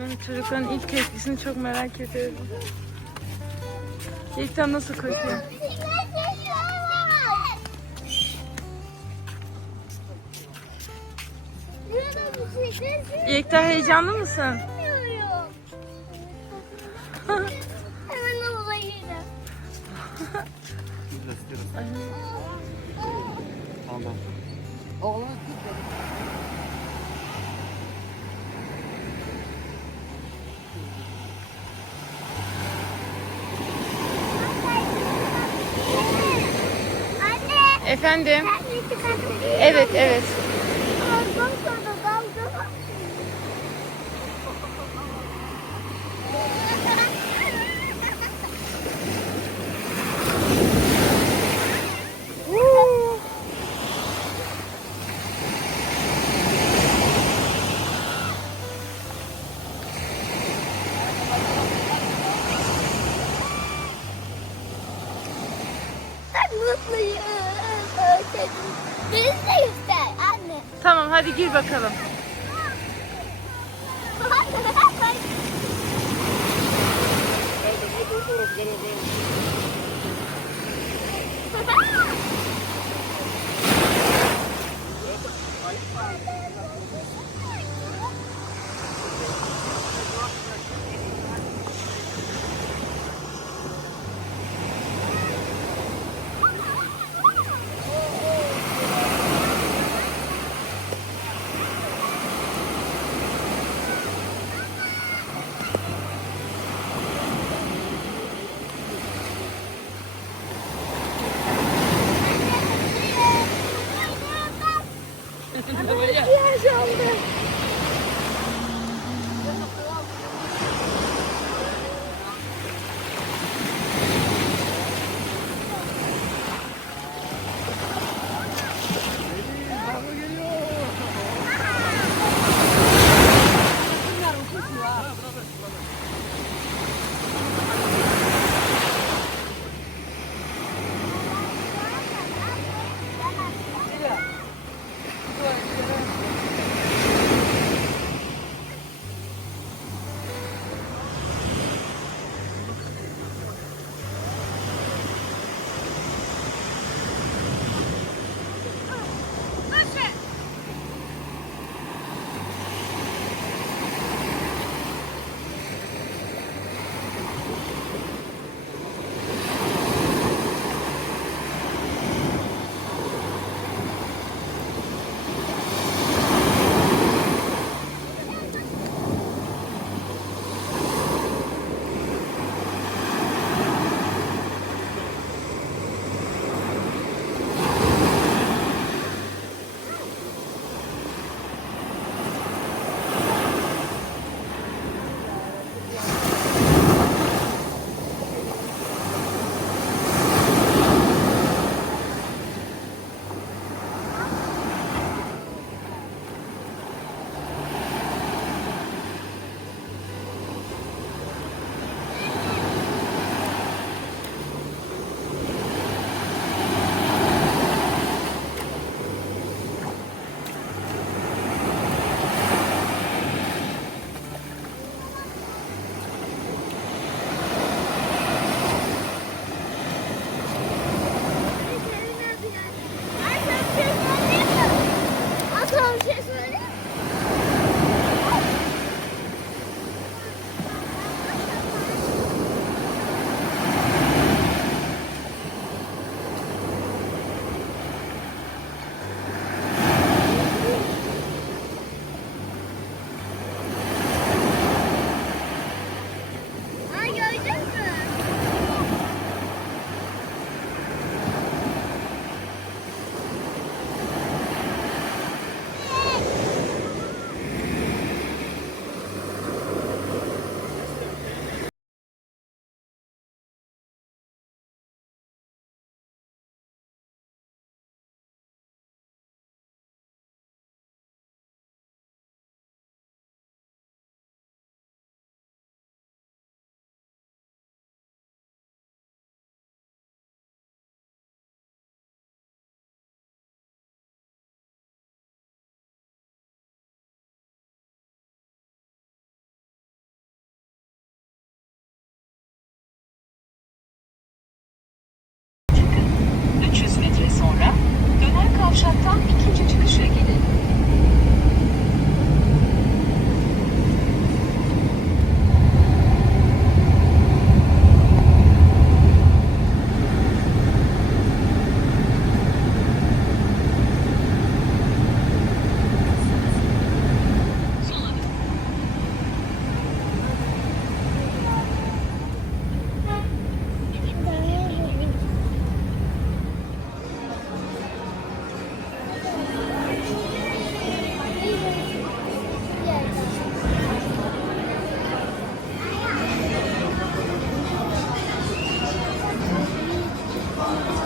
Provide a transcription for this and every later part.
Ben çocukların ilk tepkisini çok merak ediyorum. İlkten nasıl koşuyor? İlkten heyecanlı mısın? Hemen havuza girdim. Anne. Efendim? Evet. Evet, evet. Ben mutluyum. Beni de göster anne. Tamam, hadi gir bakalım.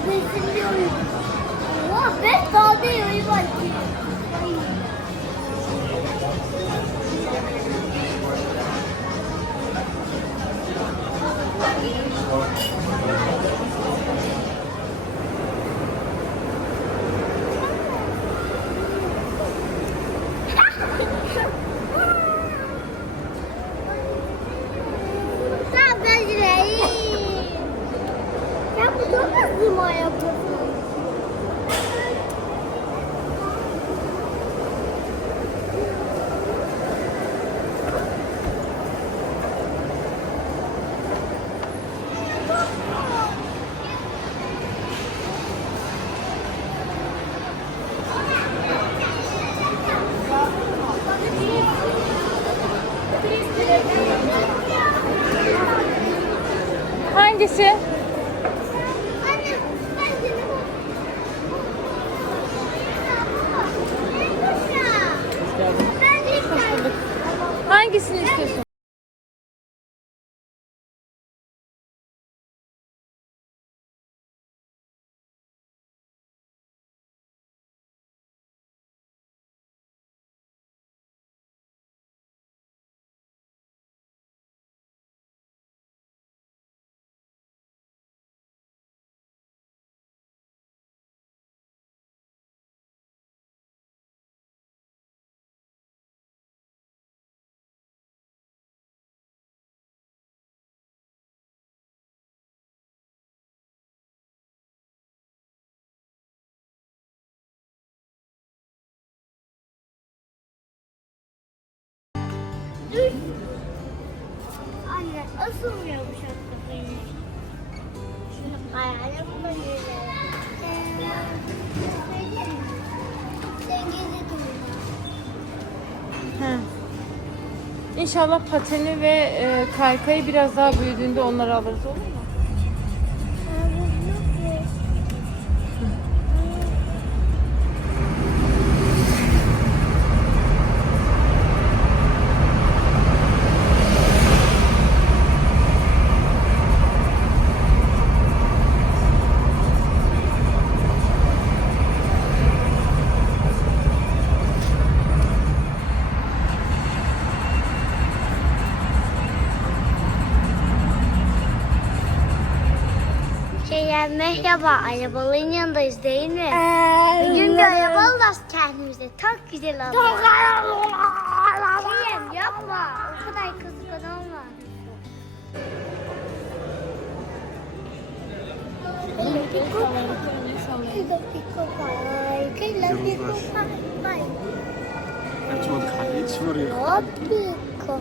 besliyorum. Oha 5 tane yayı var ki. Sen becreyi. Sen bu çok hızlı mı yapıyorsun? Hangisi? Anne, ben seni bu. Ben de istedim. Hangisini istiyorsun? Dur. Anne, asılmıyor bu şapkayı. Şunu hayalim böyle. Dengeli durma. He. İnşallah pateni ve kaykayı biraz daha büyüdüğünde onları alırız, olur mu? Merhaba, arabaların yanındayız değil mi? Bugün bir araba alacağız kendimize. Çok güzel alacağız. Kerem yapma. O kadar kızgın olma. Açmadık hala içim arıyor. Hopiko.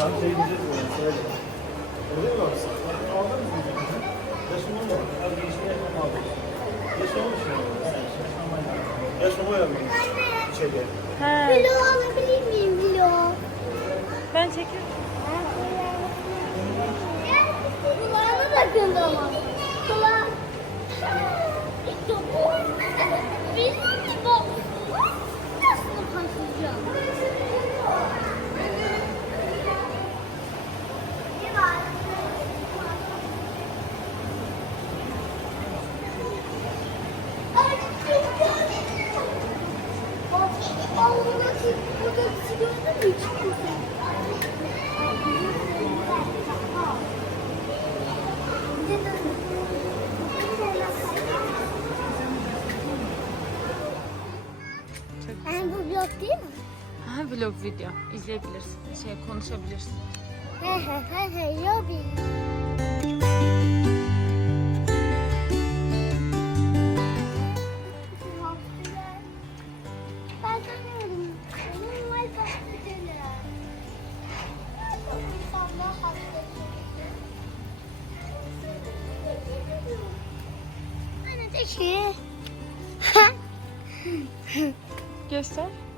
Tam şey gideceğiz mi? Söyle. Öyle mi varsa? Aldın mı? Yaşama mı? Az geçti yaşama aldım. Yaşama mı şimdi? Yaşama yapmayın. İçeri. He. Bilo alabilir miyim Bilo? Ben çekeyim. Kulağına takıldı ama. Kulağına. Benim bak. Nasıl kaçacağım? Yani bu blok değil mi? Ha, vlog video izleyebilirsin. Konuşabilirsin. Lobi. Ben tanıyorum. Normal pastaneler. İnsanlar pastaneler. Anne de şey. Göster.